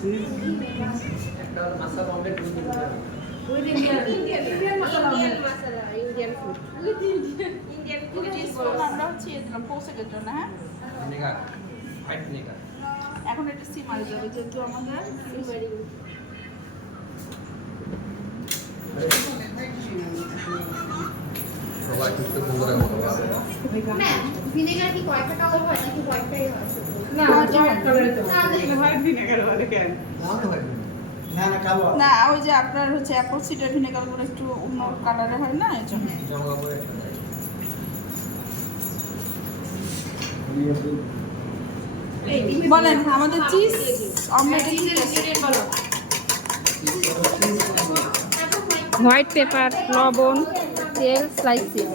একটা মাসালা omelette with Indian masala Indian food with Indian food আমরা হচ্ছে দিলাম পোসেকের জন্য। হ্যাঁ, ভিনেগার, হোয়াইট ভিনেগার। এখন এটা সিমারে যাবে যেহেতু আমাদের সবাই একটু বন্ধুরা বলবে না ভিনেগার কি কয়টা কালার হয় নাকি কয়টাই হয়? না হোয়াইট কালারে তো হোয়াইট ভিনেগার বলে কেন? না না কালো না, ওই যে আপনার হচ্ছে অ্যাপল সিডার ভিনেগার গুলো একটু অন্য কালারে হয় না, এই জন্য। জামা কাপড় একটা দেয়। বলেন আমাদের চিজ অমলেটে কি বলো? হোয়াইট পেপার, লবণ, তেল, স্লাইস চিজ।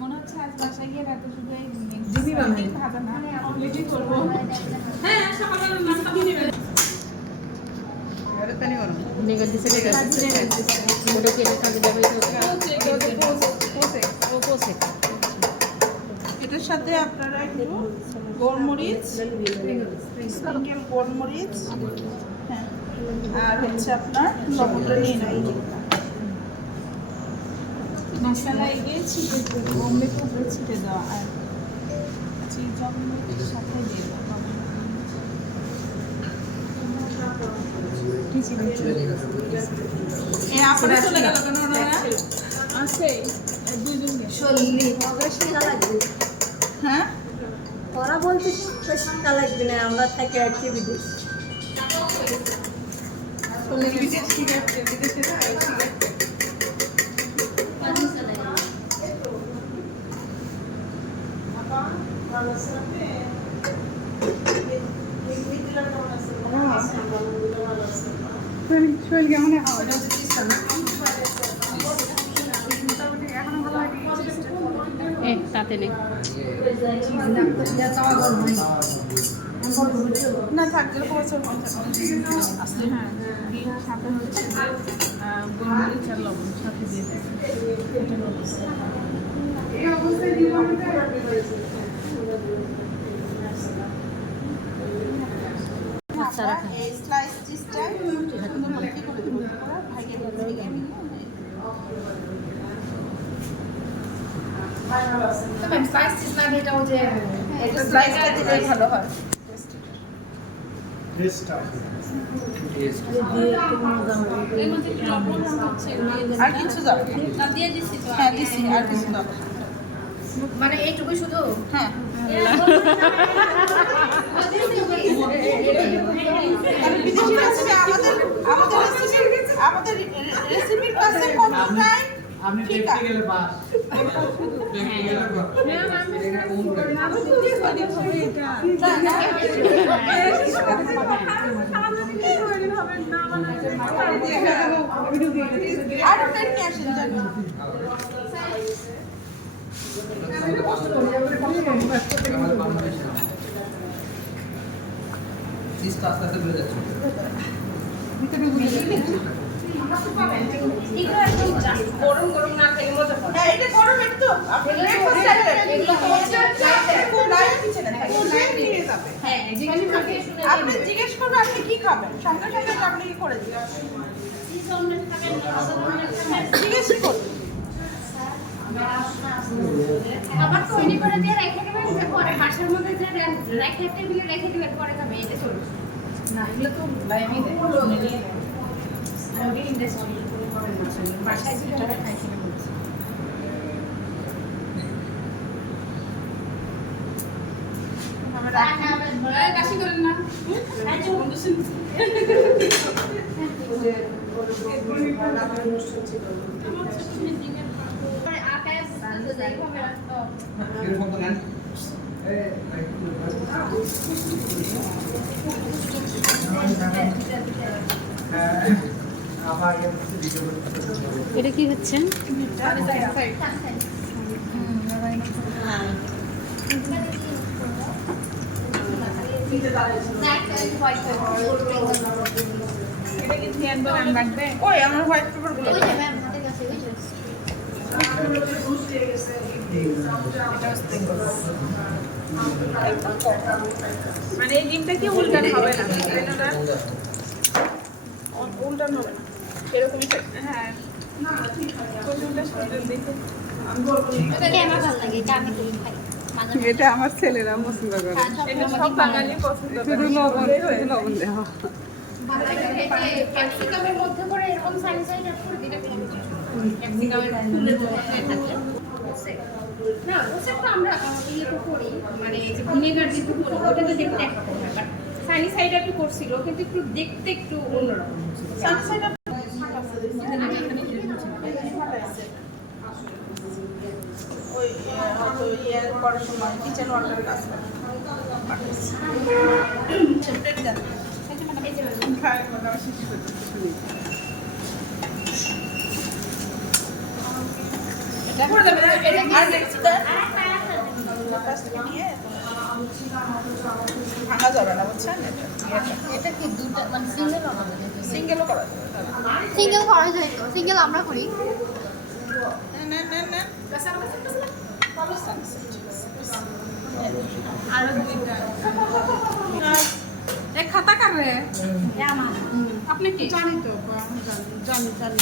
মনে হচ্ছে আজ বাসায় গিয়ে রাতে শুধু এই ভাজা না অমলেটই করবো। হ্যাঁ, সকালবেলা নাস্তা নিয়ে নেবেন। ভিনেগার দিছে ওটা কি এটা কাজে ব্যবহৃত হচ্ছে? পোসেক। এটার সাথে আপনারা একটু গোলমরিচ, স্প্রিঙ্কেল গোলমরিচ, হ্যাঁ, আর হচ্ছে আপনার লবণটা নিয়ে নেবেন। মশলা এগিয়ে ছিটে দেবো, অমলেটের উপরে ছিটে দেওয়া, আর চিজ অমলেটের সাথে দিয়ে দেবো। এই আপনারা চলে গেল কেন ওনারা? আছে দুইজন। সল্লি হবে সেটা লাগবে। হ্যাঁ, ওরা বলতে সেটা লাগবে না, আমরা থাকি আর কি বিদেশ। শরীর কেমন তাতে নেই। না থাকলে বছর আসলে হ্যাঁ দিয়ে সাথে হচ্ছে গোলমরিচ আর লবণ সাথে দিয়ে দেয়। এই স্লাইস চিজটা সুন্দর করে কি করে দেবো ভাইকে দিয়ে তবে স্লাইস চিজ না এটাও যে এটা স্লাইসটা দিলেই ভালো হয়। আর কিছু দাও? দিয়ে দিছি তো। হ্যাঁ দিছি, আর কিছু দাও? মানে এইটুকু শুধু? হ্যাঁ, বিদেশি রেসিপি আমাদের রেসিপির কাছে কোনটাই আপনি দেখতে গেলে বাস দেখতে গেলে আর প্লেট নিয়ে আসেন জানো। চিজটা আস্তে আস্তে বেড়ে যাচ্ছে। গরম গরম না খেলে মজা পাবে। হ্যাঁ, এটা গরম একটু আপনি ব্রেকফাস্ট টাইপের এগুলো তো হচ্ছে খুব লাইট কিচেনে থাকে নিয়ে যাবে। হ্যাঁ জিজ্ঞেস করে শুনে আপনি জিজ্ঞেস করবেন আপনি কি খাবেন, সঙ্গে সঙ্গে আপনি কি করে দিবেন, চিজ অমলেট খাবেন না সাদা অমলেট খাবেন? জিজ্ঞেস করবেন। আবার তৈরি করে দিয়ে রেখে দেবেন, যে পরে বাসার মধ্যে যে রেখে টেবিলে রেখে দিবেন পরে খাবে, এটা চলবে না। এগুলো তো আমি দেয় আমি ইন্ডাস্ট্রি বাসায় যেটা খাইছি না বলছি। কাশি করেন না। এরকম তো নেন। এটা কি হচ্ছে? ওই আমার হোয়াইট পেপার গুলো ওই যে ম্যাম হাতে কাছে ওই যে মানে এই ডিমটা কি উল্টান হবে না, তাই না? উল্টান হবে না, এরকমই থাকবে। হ্যাঁ, প্রচুরটা সুন্দর দেখে। এটা আমার ভালো লাগে, এটা আমি খাই মাঝে মাঝে। এটা আমার ছেলেরা পছন্দ করে। হ্যাঁ, সব এটা রকমই সব ভালো বাঙালি লাগে। পছন্দ করে। শুধু লবণ দেওয়া। ক্যাপসিকামের মধ্যে করে এরকম সাইড সাইড করে দিলে ক্যাপসিকামের ফুলের মধ্যে থাকলে না, ওসব তো আমরা ইয়ে তো করি, মানে যে ভিনেগার যেহেতু করি ওটা তো দেখতে একরকম হয়, বাট সানি সাইড আপনি করছিল কিন্তু একটু দেখতে একটু অন্যরকম। সানি সাইড ওই হয়তো ইয়ার করার সময় কিচেন ওয়ার্কার কাজ করে। সেটাই দেন। খায় মনে হয় শিশু করতে শুনি। এটা করে দেবে না, আর দেখছি তো প্লাস্টিকে নিয়ে ভাঙা যাবে না, বুঝছেন? এটা কি দুটো মানে সিঙ্গেল আমাদের সিঙ্গেলও করা যাবে। সিঙ্গেল করা যায় তো, সিঙ্গেল আমরা করি। না না না আরো দুইটা এক খাতা কাটবে আমার আপনি কি জানি তো, জানি জানি।